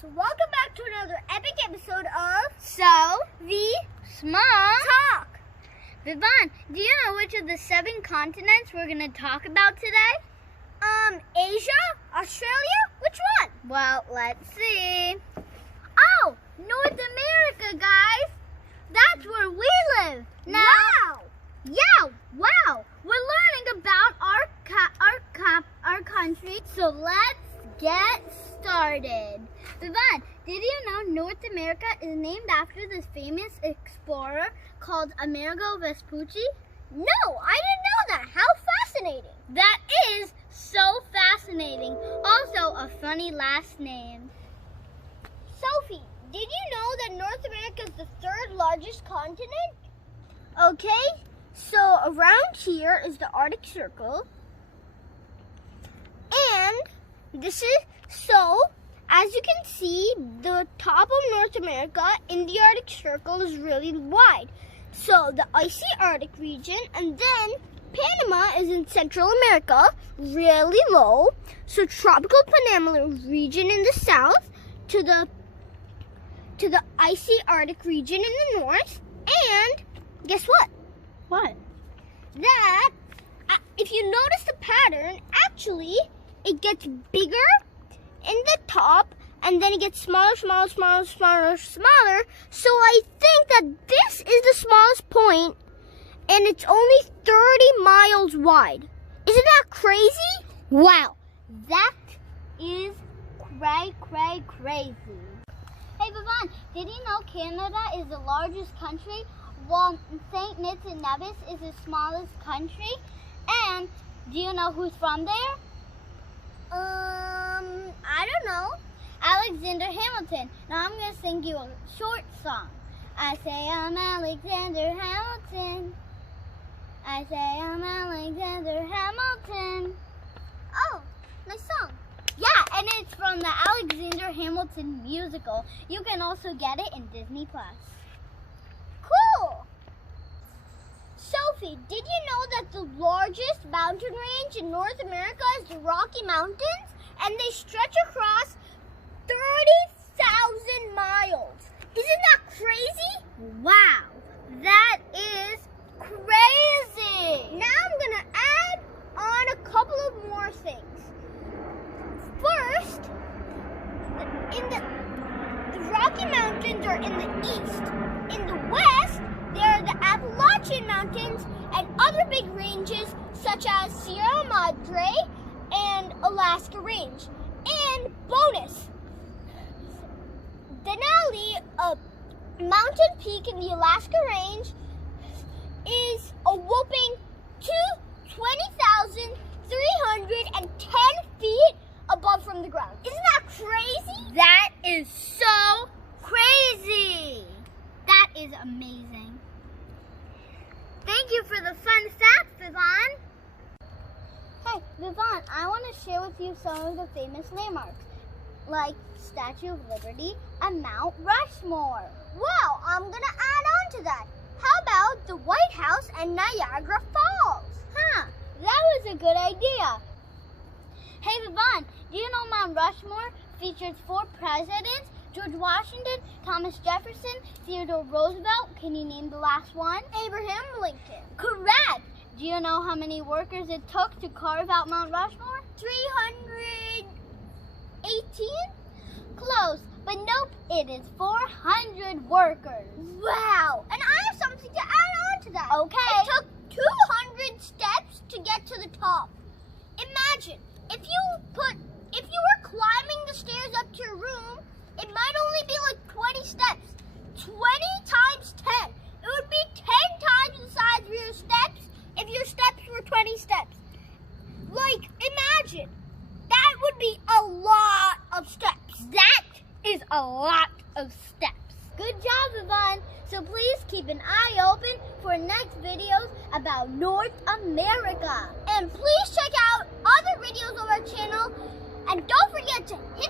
So welcome back to another epic episode of SoVi Talk. Vivaan, do you know which of the 7 continents we're going to talk about today? Asia? Australia? Which one? Well, let's see. Oh, North America, guys. That's where we live. Now, Wow! yeah, wow. We're learning about our country, so let's get started. Vivaan, did you know North America is named after this famous explorer called Amerigo Vespucci? No, I didn't know that. How fascinating. That is so fascinating. Also, a funny last name. Sophie, did you know that North America is the 3rd largest continent? Okay, so around here is the Arctic Circle. And this is, so as you can see, the top of North America in the Arctic Circle is really wide. So the icy Arctic region, and then Panama is in Central America, really low. So tropical Panama region in the south to the icy Arctic region in the north. And guess what? What? That, if you notice the pattern, actually it gets bigger in the top, and then it gets smaller. So I think that this is the smallest point, and it's only 30 miles wide. Isn't that crazy? Wow, that is crazy. Hey Vivaan, did you know Canada is the largest country, while St. Kitts and Nevis is the smallest country? And do you know who's from there? I don't know. Alexander Hamilton. Now I'm going to sing you a short song. I say I'm Alexander Hamilton. I say I'm Alexander Hamilton. Oh, nice song. Yeah, and it's from the Alexander Hamilton musical. You can also get it in Disney+. Cool. Sophie, did you know that the largest mountain range in North America is the Rocky Mountains? And they stretch across 30,000 miles. Isn't that crazy? Wow, that is crazy. Now I'm going to add on a couple of more things. First, the Rocky Mountains are in the east. In the west, there are the Appalachian Mountains and other big ranges such as Sierra Madre and Alaska Range. And bonus, Denali, a mountain peak in the Alaska Range, is a whopping 20,310 feet above from the ground. Isn't that crazy? That is so crazy. That is amazing. Thank you for the fun facts, Vivaan. Hey, Vivaan, I want to share with you some of the famous landmarks, like Statue of Liberty and Mount Rushmore. Wow, I'm going to add on to that. How about the White House and Niagara Falls? Huh, that was a good idea. Hey, Vivaan, do you know Mount Rushmore features 4 presidents? George Washington, Thomas Jefferson, Theodore Roosevelt. Can you name the last one? Abraham Lincoln. Correct. Do you know how many workers it took to carve out Mount Rushmore? 318? Close, but nope, it is 400 workers. Wow, and I have something to add on to that. Okay. It took 200 steps to get to the top. Imagine, if you were climbing the stairs up to your room, it might only be like 20 steps. 20 times 10. It would be 10 times the size of your steps if your steps were 20 steps. Like, imagine. That would be a lot of steps. That is a lot of steps. Good job, Vivaan. So please keep an eye open for next videos about North America. And please check out other videos on our channel. And don't forget to hit